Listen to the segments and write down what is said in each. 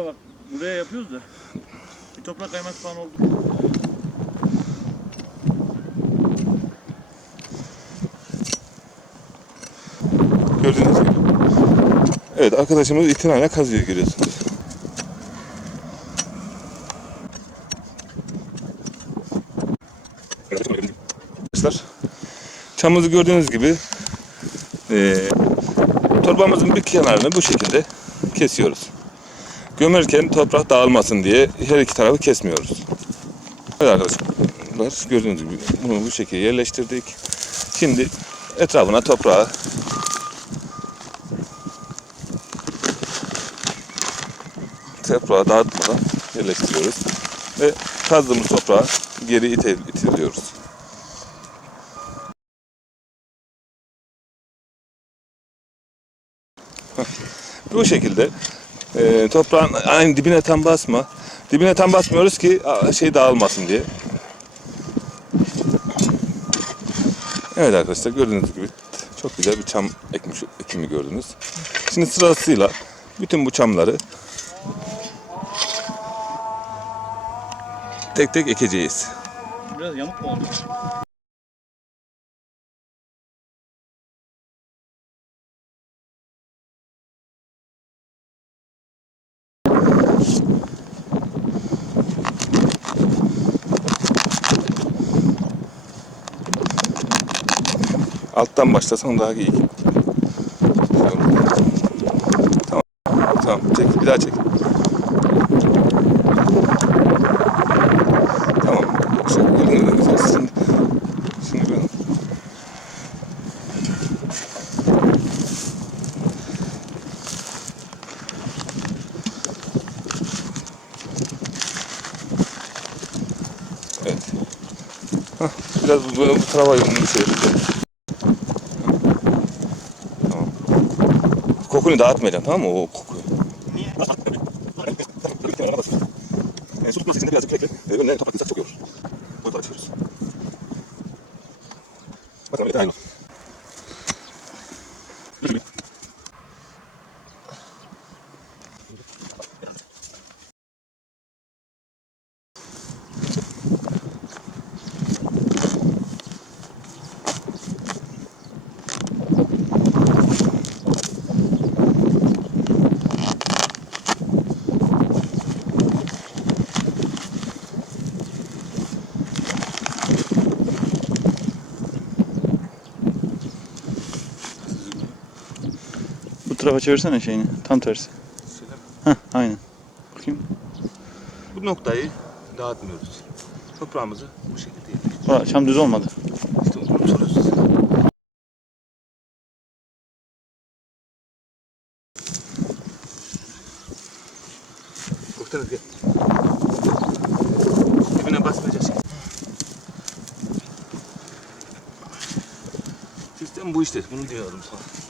Baba bak buraya yapıyoruz da. Bir toprak kayması falan oldu. Gördüğünüz gibi. Evet arkadaşımız itinayla kazıyor görüyorsunuz. Arkadaşlar çamımızı gördüğünüz gibi eee torbamızın bir kenarını bu şekilde kesiyoruz. Gömerken toprak dağılmasın diye her iki tarafı kesmiyoruz. Evet arkadaşlar gördüğünüz gibi bunu bu şekilde yerleştirdik. Şimdi etrafına toprağı toprağı dağıtmadan yerleştiriyoruz. Ve kazdığımız toprağı geri ite, itiliyoruz. Bu şekilde e, toprağın aynı dibine tam basma. Dibine tam basmıyoruz ki şey dağılmasın diye. Evet arkadaşlar gördüğünüz gibi çok güzel bir çam ekmiş, ekimi gördünüz. Şimdi sırasıyla bütün bu çamları tek tek ekeceğiz. Biraz yamuk mu oldu? Alttan başlasan daha iyi. Tamam. Tamam. Çek. Bir daha çek. Tamam. Şimdi, şimdi, ben... Evet. Hah, biraz bu, bu tarafa yönünü şey yapacağım. Tamam. Kokunu dağıtmayacaksın tamam mı o kokuyu? Niye? Yani su tutması için de birazcık bekle. Toprak ıslak çok yorur. Bu tarafa çeviriyoruz. Bakın öyle aynı. Yürü. Bu tarafa çevirsene şeyini. Tam tersi. Heh aynen. Bakayım. Bu noktayı dağıtmıyoruz. Toprağımızı bu şekilde yapıyoruz. Aa, çam düz olmadı. İşte bunu soruyoruz. Muhtemelen gel. Dibine basmayacağız. Sistem bu işte. Bunu diyorum sana.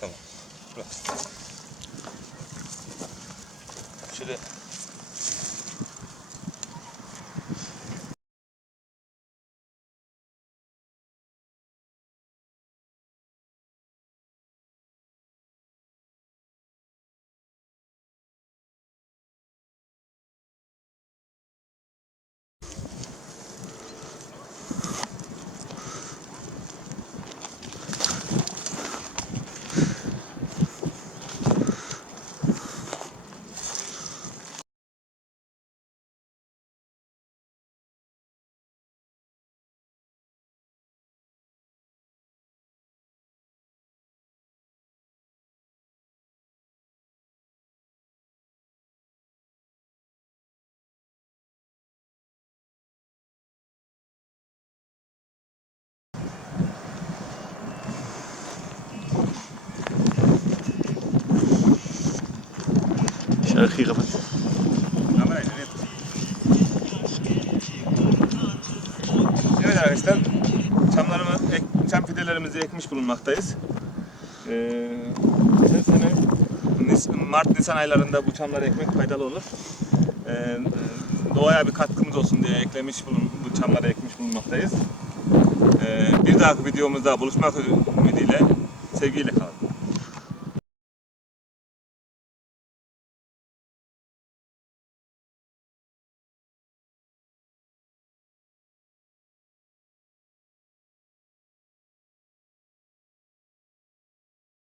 Tamam. Bırak. Şöyle Arkayı kapat. Evet arkadaşlar, çamlarımı, ek, çam fidelerimizi ekmiş bulunmaktayız. Ee, her sene Nis- Mart Nisan aylarında bu çamları ekmek faydalı olur. Ee, doğaya bir katkımız olsun diye eklemiş bulun, bu çamları ekmiş bulunmaktayız. Ee, bir dahaki videomuzda buluşmak ümidiyle sevgiyle kalın.